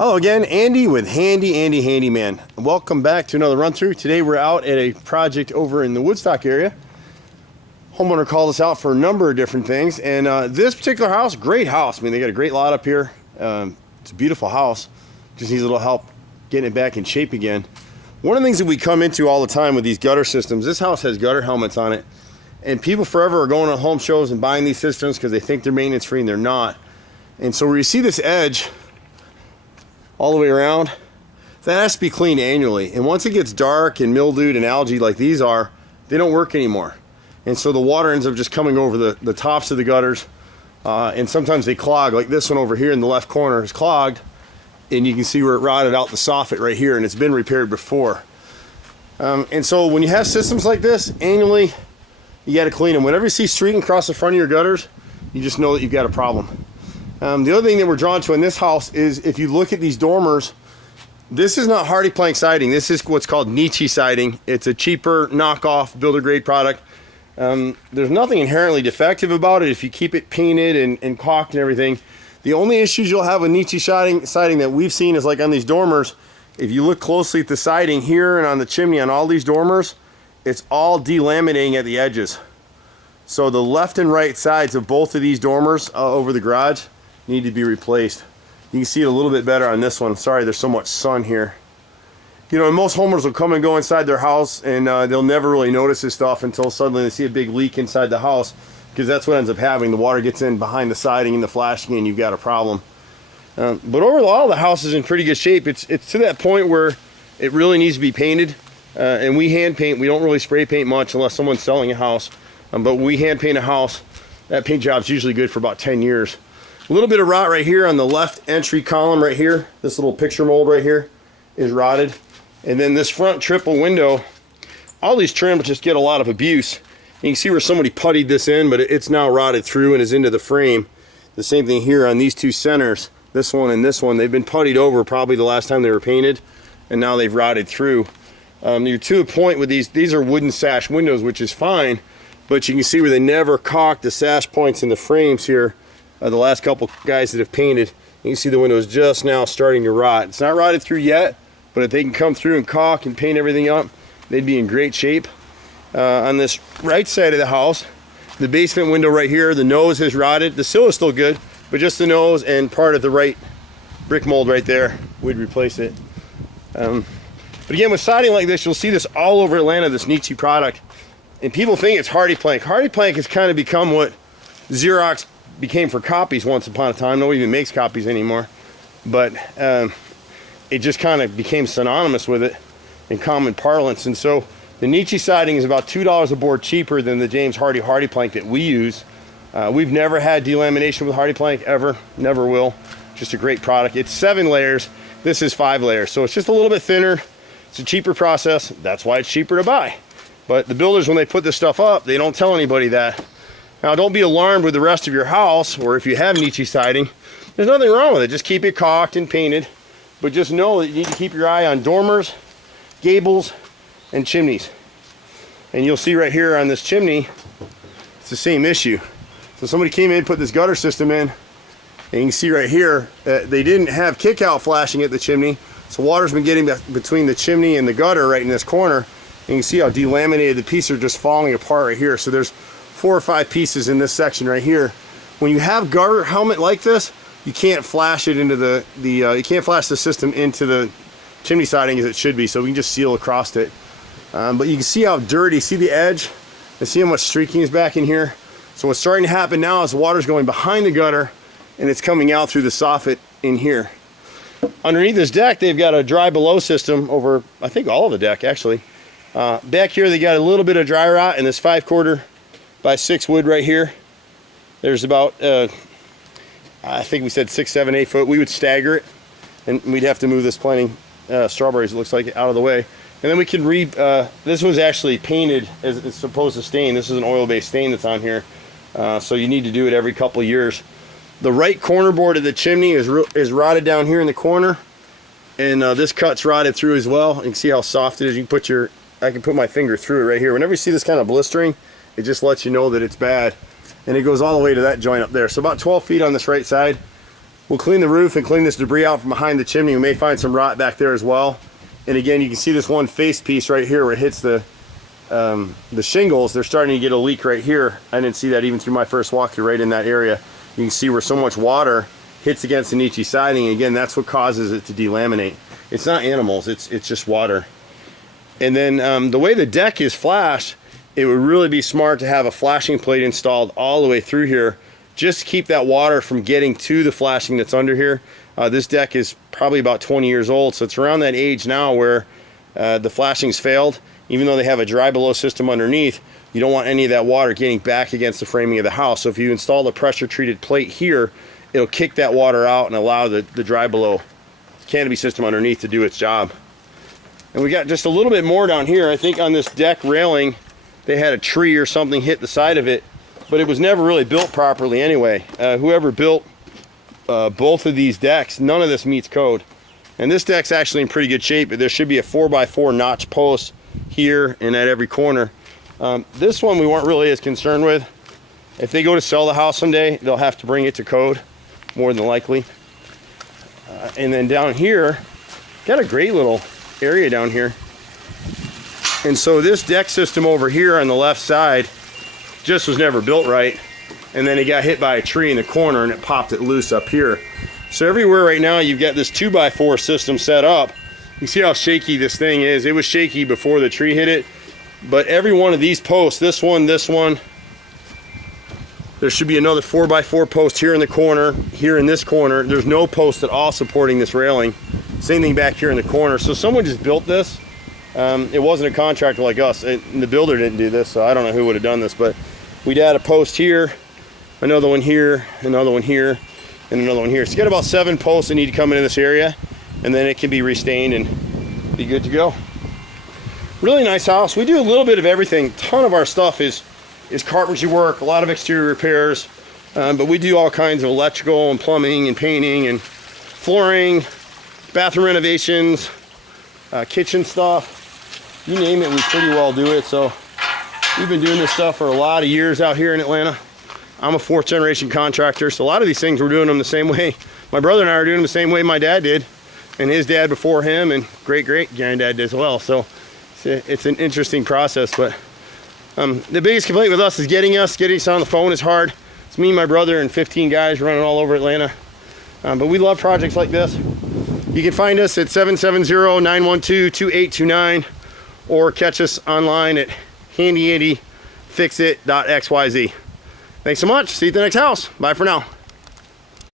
Hello again, Andy with Handy Andy Handyman. Welcome back to another run through. Today we're out at a project over in the Woodstock area. Homeowner called us out for a number of different things, and this particular house, great house. I mean, they got a great lot up here. It's a beautiful house. Just needs a little help getting it back in shape again. One of the things that we come into all the time with these gutter systems, this house has gutter helmets on it, and people forever are going on home shows and buying these systems because they think they're maintenance free and they're not. And so where you see this edge all the way around, that has to be cleaned annually. And once it gets dark and mildewed and algae like these are, they don't work anymore. And so the water ends up just coming over the tops of the gutters, and sometimes they clog, like this one over here in the left corner is clogged, and you can see where it rotted out the soffit right here, and it's been repaired before. And so when you have systems like this, annually, you got to clean them. Whenever you see streaking across the front of your gutters, you just know that you've got a problem. The other thing that we're drawn to in this house is if you look at these dormers, this is not hardy plank siding. This is what's called niche siding. It's a cheaper knockoff builder grade product. There's nothing inherently defective about it if you keep it painted and caulked and everything. The only issues you'll have with niche siding that we've seen is like on these dormers. If you look closely at the siding here and on the chimney on all these dormers, it's all delaminating at the edges. So the left and right sides of both of these dormers over the garage need to be replaced. You can see it a little bit better on this one. Sorry, there's so much sun here. You know, most homeowners will come and go inside their house, and they'll never really notice this stuff until suddenly they see a big leak inside the house, because that's what ends up happening. The water gets in behind the siding and the flashing, and you've got a problem. But overall, the house is in pretty good shape. It's to that point where it really needs to be painted, and we hand paint. We don't really spray paint much unless someone's selling a house, but when we hand paint a house, that paint job's usually good for about 10 years. A little bit of rot right here on the left entry column right here. This little picture mold right here is rotted. And then this front triple window, all these trims just get a lot of abuse. You can see where somebody puttied this in, but it's now rotted through and is into the frame. The same thing here on these two centers, this one and this one. They've been puttied over probably the last time they were painted, and now they've rotted through. You're to a point with these are wooden sash windows, which is fine, but you can see where they never caulked the sash points in the frames here. The last couple guys that have painted, you can see the windows just now starting to rot. It's not rotted through yet, but if they can come through and caulk and paint everything up, they'd be in great shape. On this right side of the house, the basement window right here, the nose has rotted. The sill is still good, but just the nose and part of the right brick mold right there, we'd replace it. But again, with siding like this, you'll see this all over Atlanta, this niche product. And people think it's hardy plank. Hardy plank has kind of become what Xerox became for copies once upon a time. Nobody even makes copies anymore, but it just kind of became synonymous with it in common parlance. And so the niche siding is about $2 a board cheaper than the James Hardie hardy plank that we use. We've never had delamination with hardy plank ever, never will. Just a great product. It's 7 layers, this is 5 layers, so it's just a little bit thinner. It's a cheaper process, that's why it's cheaper to buy. But the builders, when they put this stuff up, they don't tell anybody that. Now, don't be alarmed with the rest of your house, or if you have niche siding, there's nothing wrong with it. Just keep it caulked and painted, but just know that you need to keep your eye on dormers, gables, and chimneys. And you'll see right here on this chimney, it's the same issue. So somebody came in, put this gutter system in, and you can see right here, they didn't have kick-out flashing at the chimney, so water's been getting between the chimney and the gutter right in this corner, and you can see how delaminated the pieces are just falling apart right here. So there's 4 or 5 pieces in this section right here. When you have gutter helmet like this, you can't flash it into you can't flash the system into the chimney siding as it should be, so we can just seal across it. But you can see how dirty, see the edge, and see how much streaking is back in here. So what's starting to happen now is the water's going behind the gutter and it's coming out through the soffit in here. Underneath this deck, they've got a dry below system over, I think, all of the deck actually. Back here they got a little bit of dry rot in this 5/4 by 6 wood right here. There's about I think we said 6, 7, 8 foot. We would stagger it, and we'd have to move this planting strawberries, it looks like, out of the way. And then we can this was actually painted as it's supposed to stain. This is an oil-based stain that's on here, so you need to do it every couple of years. The right corner board of the chimney is rotted down here in the corner, and this cut's rotted through as well. You can see how soft it is. You can I can put my finger through it right here. Whenever you see this kind of blistering, it just lets you know that it's bad. And it goes all the way to that joint up there. So about 12 feet on this right side. We'll clean the roof and clean this debris out from behind the chimney. We may find some rot back there as well. And again, you can see this one face piece right here where it hits the shingles. They're starting to get a leak right here. I didn't see that even through my first walkthrough, right in that area. You can see where so much water hits against the niche siding. Again, that's what causes it to delaminate. It's not animals, it's just water. And then the way the deck is flashed, it would really be smart to have a flashing plate installed all the way through here, just to keep that water from getting to the flashing that's under here. This deck is probably about 20 years old, so it's around that age now where the flashings failed. Even though they have a dry below system underneath, you don't want any of that water getting back against the framing of the house. So if you install the pressure treated plate here, it'll kick that water out and allow the dry below canopy system underneath to do its job. And we got just a little bit more down here. I think on this deck railing, they had a tree or something hit the side of it, but it was never really built properly anyway. Whoever built both of these decks, none of this meets code. And this deck's actually in pretty good shape, but there should be a 4x4 notch post here and at every corner. This one we weren't really as concerned with. If they go to sell the house someday, they'll have to bring it to code, more than likely. And then down here, got a great little area down here. And so this deck system over here on the left side just was never built right. And then it got hit by a tree in the corner and it popped it loose up here. So everywhere right now you've got this 2x4 system set up. You see how shaky this thing is. It was shaky before the tree hit it. But every one of these posts, this one, there should be another 4x4 post here in the corner, here in this corner. There's no post at all supporting this railing. Same thing back here in the corner. So someone just built this. It wasn't a contractor like us. The builder didn't do this, so I don't know who would have done this, but we'd add a post here, another one here, another one here, and another one here. So you got about 7 posts that need to come into this area, and then it can be restained and be good to go. Really nice house. We do a little bit of everything. A ton of our stuff is carpentry work, a lot of exterior repairs, but we do all kinds of electrical and plumbing and painting and flooring, bathroom renovations, kitchen stuff. You name it, we pretty well do it. So we've been doing this stuff for a lot of years out here in Atlanta. I'm a 4th generation contractor, so a lot of these things we're doing them the same way. My brother and I are doing them the same way my dad did, and his dad before him, and great-great-granddad did as well. So it's an interesting process, but the biggest complaint with us is getting us on the phone is hard. It's me, my brother, and 15 guys running all over Atlanta. But we love projects like this. You can find us at 770-912-2829 or catch us online at HandyANDYFixit.xyz. Thanks so much. See you at the next house. Bye for now.